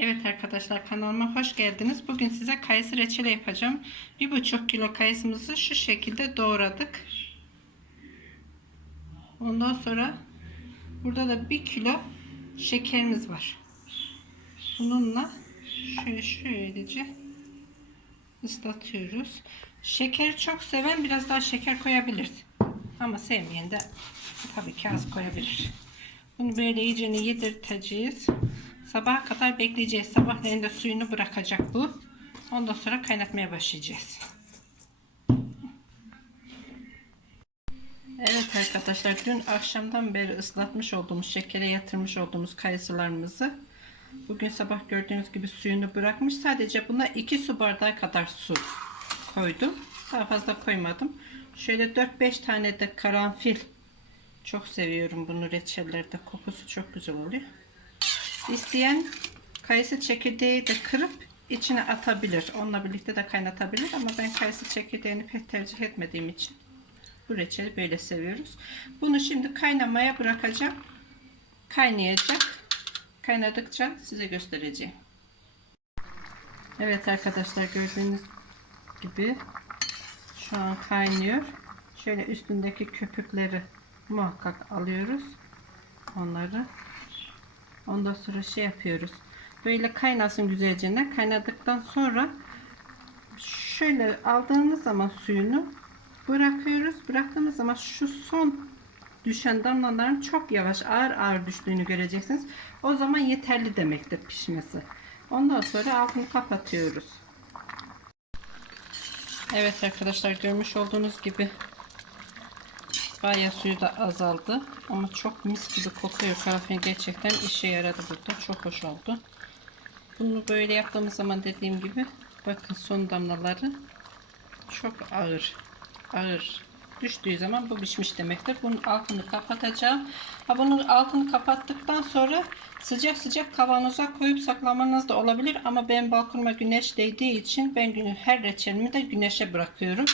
Evet arkadaşlar kanalıma hoş geldiniz. Bugün size kayısı reçeli yapacağım. 1,5 kilo kayısımızı şu şekilde doğradık. Ondan sonra burada da 1 kilo şekerimiz var. Bununla şöyle şöylece ıslatıyoruz. Şekeri çok seven biraz daha şeker koyabilir. Ama sevmeyen de tabii ki az koyabilir. Bunu böyle iyice yedirteceğiz. Sabaha kadar bekleyeceğiz. Sabahleyin de suyunu bırakacak bu. Ondan sonra kaynatmaya başlayacağız. Evet arkadaşlar dün akşamdan beri ıslatmış olduğumuz şekere yatırmış olduğumuz kayısılarımızı bugün sabah gördüğünüz gibi suyunu bırakmış. Sadece buna 2 su bardağı kadar su koydum. Daha fazla koymadım. Şöyle 4-5 tane de karanfil. Çok seviyorum bunu reçellerde. Kokusu çok güzel oluyor. İsteyen kayısı çekirdeği de kırıp içine atabilir. Onunla birlikte de kaynatabilir ama ben kayısı çekirdeğini pek tercih etmediğim için bu reçeli böyle seviyoruz. Bunu şimdi kaynamaya bırakacağım. Kaynayacak. Kaynadıkça size göstereceğim. Evet arkadaşlar gördüğünüz gibi şu an kaynıyor. Şöyle üstündeki köpükleri muhakkak alıyoruz. Onları Ondan sonra şey yapıyoruz. Böyle kaynasın güzelce. Kaynadıktan sonra şöyle aldığımız zaman suyunu bırakıyoruz. Bıraktığımız zaman şu son düşen damlaların çok yavaş ağır ağır düştüğünü göreceksiniz. O zaman yeterli demektir pişmesi. Ondan sonra altını kapatıyoruz. Evet arkadaşlar görmüş olduğunuz gibi Bayağı suyu da azaldı. Ama çok mis gibi kokuyor. Karanfil gerçekten işe yaradı burada. Çok hoş oldu. Bunu böyle yaptığımız zaman dediğim gibi bakın son damlaları çok ağır. Ağır düştüğü zaman bu pişmiş demektir. Bunun altını kapatacağım. Ha bunun altını kapattıktan sonra sıcak sıcak kavanoza koyup saklamanız da olabilir ama ben balkonuma güneş değdiği için ben her reçelimi de güneşe bırakıyorum.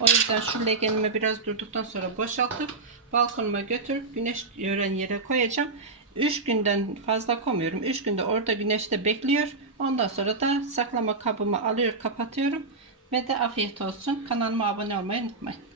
O yüzden şu legenimi biraz durduktan sonra boşaltıp balkonuma götürüp güneş gören yere koyacağım. 3 günden fazla koymuyorum. 3 günde orada güneşte bekliyor. Ondan sonra da saklama kabımı alıyor kapatıyorum. Ve de afiyet olsun. Kanalıma abone olmayı unutmayın.